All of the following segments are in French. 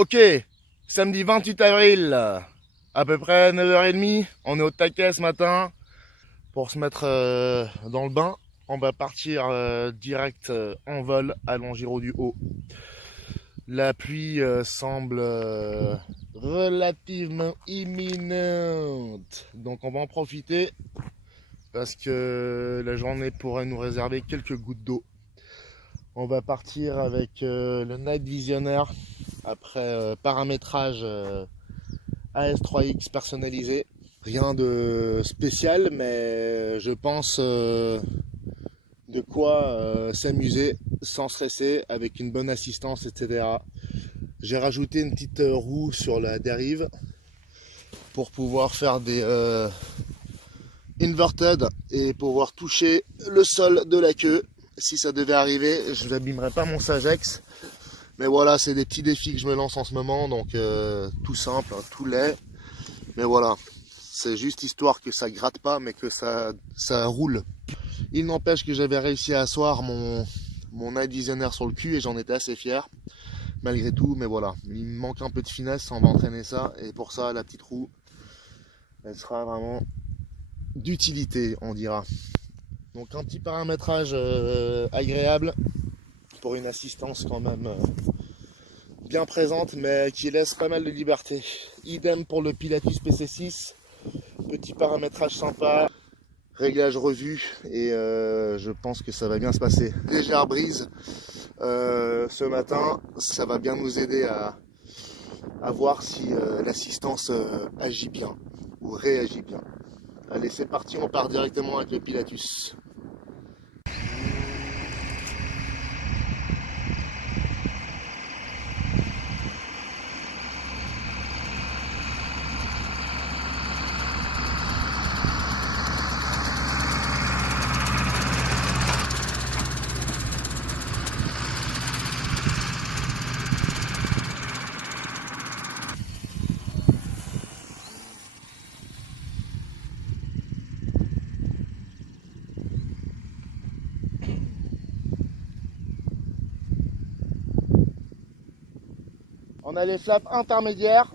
Ok, samedi 28 avril, à peu près 9h30, on est au taquet ce matin pour se mettre dans le bain. On va partir direct en vol à Longiro du Haut. La pluie semble relativement imminente, donc on va en profiter parce que la journée pourrait nous réserver quelques gouttes d'eau. On va partir avec le Night Visionnaire après paramétrage AS3X personnalisé. Rien de spécial, mais je pense de quoi s'amuser sans stresser avec une bonne assistance, etc. J'ai rajouté une petite roue sur la dérive pour pouvoir faire des inverted et pouvoir toucher le sol de la queue. Si ça devait arriver, je n'abîmerai pas mon Sagex. Mais voilà, c'est des petits défis que je me lance en ce moment, donc tout simple, hein, tout laid. Mais voilà, c'est juste histoire que ça gratte pas, mais que ça roule. Il n'empêche que j'avais réussi à asseoir mon Night Visionnaire sur le cul et j'en étais assez fier. Malgré tout, mais voilà, il me manque un peu de finesse, on va entraîner ça. Et pour ça, la petite roue, elle sera vraiment d'utilité, on dira. Donc un petit paramétrage agréable pour une assistance quand même bien présente, mais qui laisse pas mal de liberté. Idem pour le Pilatus PC6, petit paramétrage sympa, réglage revu, et je pense que ça va bien se passer. Légère brise ce matin, ça va bien nous aider à voir si l'assistance agit bien ou réagit bien. Allez, c'est parti, on part directement avec le Pilatus. On a les flaps intermédiaires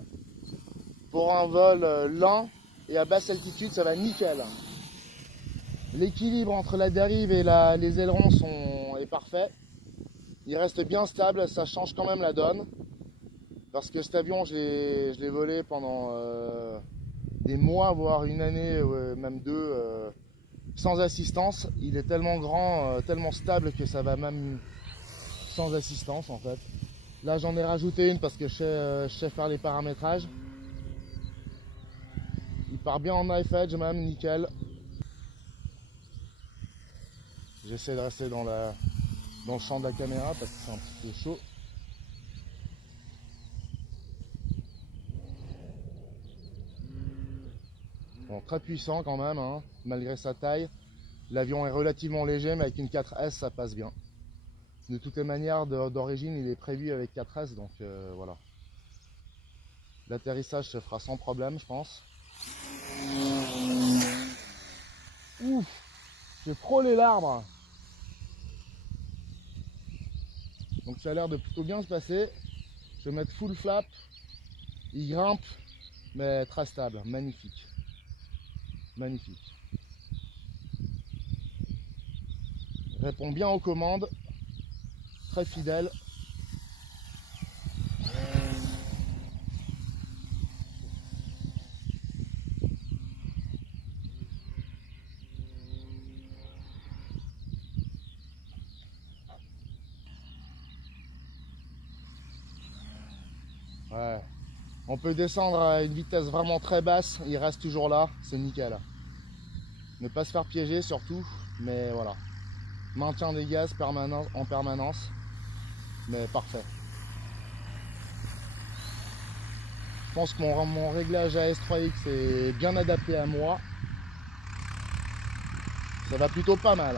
pour un vol lent et à basse altitude, ça va nickel. L'équilibre entre la dérive et les ailerons est parfait. Il reste bien stable, ça change quand même la donne. Parce que cet avion, je l'ai volé pendant des mois, voire une année, même deux, sans assistance. Il est tellement grand, tellement stable que ça va même sans assistance en fait. Là j'en ai rajouté une parce que je sais faire les paramétrages. Il part bien en knife edge même, nickel. J'essaie de rester dans le champ de la caméra parce que c'est un petit peu chaud. Bon, très puissant quand même, hein, malgré sa taille. L'avion est relativement léger, mais avec une 4S ça passe bien. De toutes les manières, d'origine, il est prévu avec 4S, donc voilà. L'atterrissage se fera sans problème, je pense. Ouf, j'ai frôlé l'arbre. Donc ça a l'air de plutôt bien se passer. Je vais mettre full flap. Il grimpe, mais très stable, magnifique. Magnifique. Répond bien aux commandes. Très fidèle. Ouais. On peut descendre à une vitesse vraiment très basse, il reste toujours là, c'est nickel. Ne pas se faire piéger surtout, mais voilà. Maintien des gaz en permanence, mais parfait. Je pense que mon réglage AS3X est bien adapté à moi. Ça va plutôt pas mal.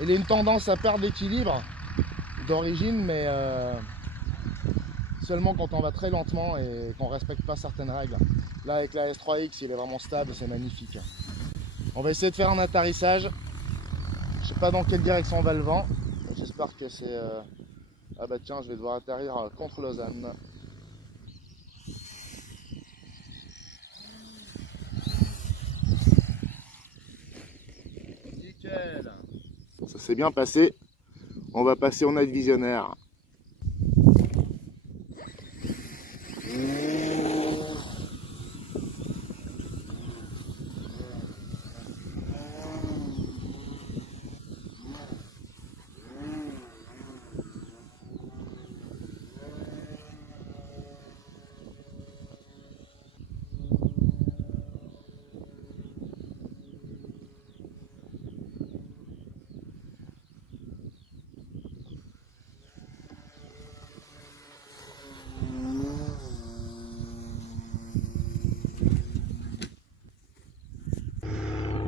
Il a une tendance à perdre l'équilibre d'origine, mais seulement quand on va très lentement et qu'on ne respecte pas certaines règles. Là avec la S3X il est vraiment stable, c'est magnifique. On va essayer de faire un atterrissage. Je sais pas dans quelle direction va le vent. J'espère que c'est... Ah bah tiens, je vais devoir atterrir contre Lausanne. s'est bien passé. On va passer au night visionnaire.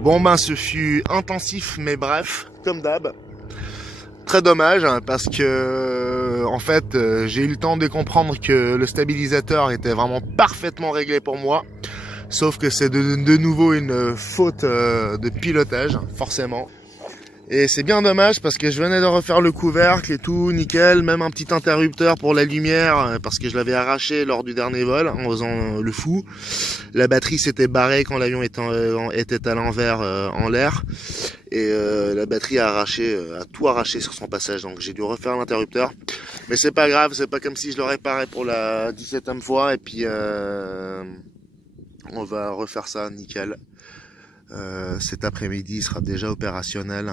Bon ben ce fut intensif mais bref, comme d'hab. Très dommage hein, parce que en fait j'ai eu le temps de comprendre que le stabilisateur était vraiment parfaitement réglé pour moi. Sauf que c'est de nouveau une faute de pilotage, forcément. Et c'est bien dommage parce que je venais de refaire le couvercle et tout, nickel, même un petit interrupteur pour la lumière parce que je l'avais arraché lors du dernier vol en faisant le fou. La batterie s'était barrée quand l'avion était à l'envers en l'air et la batterie a tout arraché sur son passage, donc j'ai dû refaire l'interrupteur. Mais c'est pas grave, c'est pas comme si je le réparais pour la 17e fois et puis on va refaire ça nickel. Cet après-midi il sera déjà opérationnel,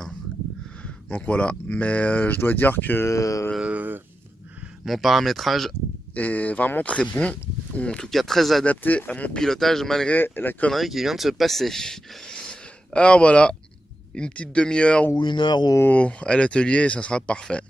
donc voilà. Mais je dois dire que mon paramétrage est vraiment très bon, ou en tout cas très adapté à mon pilotage malgré la connerie qui vient de se passer. Alors voilà, une petite demi-heure ou une heure à l'atelier et ça sera parfait.